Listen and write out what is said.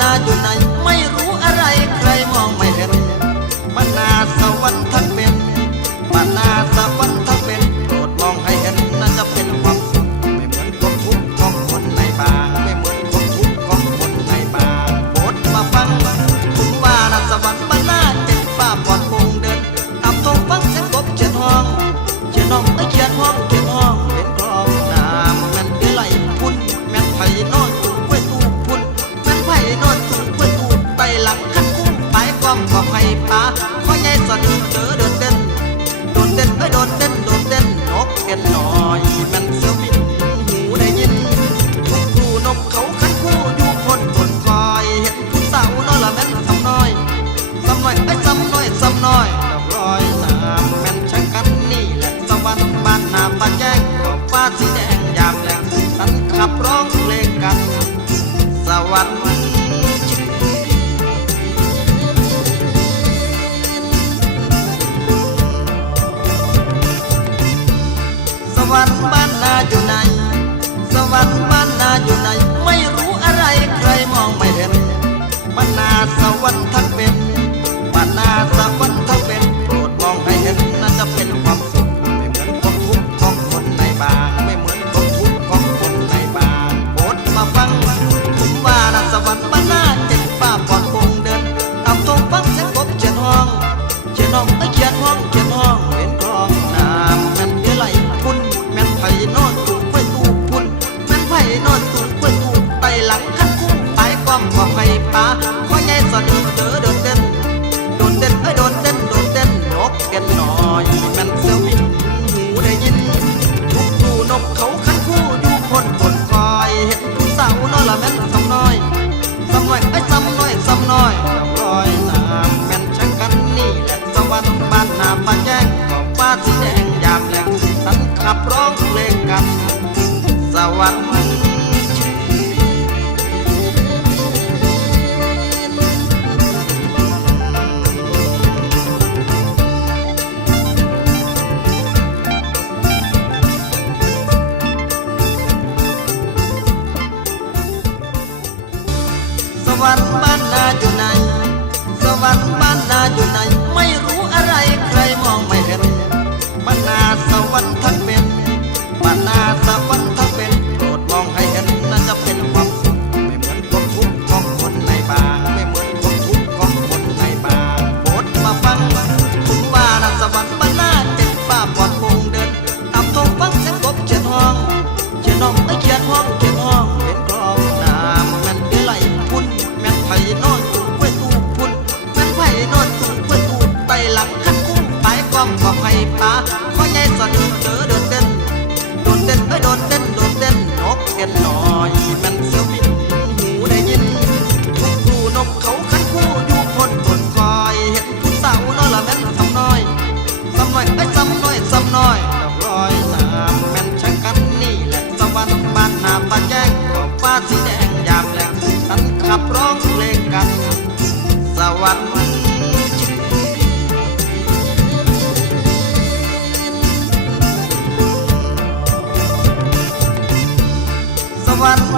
นาอยู่ไหนไม่รู้อะไรใครมองไม่เห็นบ้านนาสวรรค์ทั้งเป็นบ้านนาสวรรค์ทั้งเป็นโปรดมองให้เห็นน่าจะเป็นความสุขไม่เหมือนความทุกข์ของคนในบางไม่เหมือนความทุกข์ของคนในบางโปรดมาฟังคุณว่านาสวรรค์บ้านนาเจ็บป้าปอดคงเดินตามทงฟังเสียงกบเขียนห้องเขียนห้องเขียนห้องเขียนห้องเป็นกลองน้ำแม่นเดือไหลพุ่นแม่นไผ่นอนตู้กล้วยตู้พุ่นแม่นไผ่นอนตู้กล้วยตู้ไตหลังคันคู่ปลายความก็ไผ่ป่าข้อใหญ่สะเดินเดินเต้นโดนเต้นโดนเต้นโดนเต้นนกเต้นหน่อยแม่นเสียวบินหูได้ยินทุกคู่นกเขาคันคู่อยู่พ้นคนคอยเห็นผู้สาวน้อยละแม่นซ้ำน้อยซ้ำน้อยไอ้ซ้ำน้อยซ้ำน้อยดอกลอยน้ำแม่นช่างกันนี่แหละสวรรค์บ้านนาบ้านแจ้งของฟ้าสีแดงยามแรงสันขับร้องเพลงกันสวรรค์สวรรค์บ้านนาอยู่ไหนสวรรค์บ้านนาอยู่ไหนไม่รู้อะไรใครมองไม่เห็นบ้านนาสวรรค์ทั้งเป็นบ้านนาสวรรค์ทั้งเป็นโปรดมองให้เห็นน่าจะเป็นความสุขไม่เหมือนความทุกข์ของคนในบางไม่เหมือนความทุกข์ของคนในบางโปรดมาฟังผมว่านาสวรรค์บ้านนาเจ็บป้าปอดคงเดินตามทงฟังเสียงกบเขียนห้องเขียนห้องเขียนห้องเขียนห้องเป็นกลองน้ำแม่นเดือไหลพุ่นแม่นไผ่นอนตู้กล้วยตู้พุ่นแม่นไผ่นอนตู้กล้วยตู้ไตหลังคันคู่ปลายความก็ไผ่ป่าข้อใหญ่สะเดินเดินเต้นโดนเต้นโดนเต้นโดนเต้นนกเต้นหน่อยแม่นเสียวบินหูได้ยินทุกคู่นกเขาคันคู่อยู่พ้นคนคอยเห็นผู้สาวน้อยละแม่นซ้ำน้อยซ้ำน้อยไอ้ซ้ำน้อยซ้ำน้อยลอยน้ำแม่นช่างกันนี่แหละสวรรค์บ้านนาบ้านแจ้งของฟ้าสีแดงยามแรงสันขับร้องเพลงกันสวรรค์สวรรค์บ้านนาอยู่ไหนสวรรค์บ้านนาอยู่ไหนไม่รู้อะไรใครมองไม่เห็นบ้านนาสวรรค์ทั้งเป็นบ้านนาสวรรค์ทั้งเป็นโปรดมองให้เห็นน่าจะเป็นความสุขไม่เหมือนความทุกข์ของคนในบางไม่เหมือนความทุกข์ของคนในบางโปรดมาฟังคุณว่านาสวรรค์บ้านนาเจ็บป้าปอดคงเดินตามทงฟังเสียงกบเขียนห้องเขียนห้องเขียนห้องเขียนห้องเป็นกลองน้ำแม่นเดือไหลพุ่นแม่นไผ่นอนตู้กล้วยตู้พุ่นแม่นไผ่นอนตู้กล้วยตู้ไตหลังคันคู่ปลายความก็ไผ่ป่าข้อใหญ่สะเดินเดินเต้นโดนเต้นโดนเต้นโดนเต้นนกเต้นหน่อยแม่นเสียวบินหูได้ยินทุกคู่นกเขาคันคู่อยู่พ้นคนคอยเห็นผู้สาวน้อยละแม่นซ้ำน้อยซ้ำน้อยไอ้ซ้ำน้อยซ้ำน้อยดอกลอยน้ำแม่นช่างกันนี่แหละสวรรค์บ้านนาบ้านแจ้งของฟ้าสีแดงยามแรงสันขับร้องเพลงกันสวรรค์สวรรค์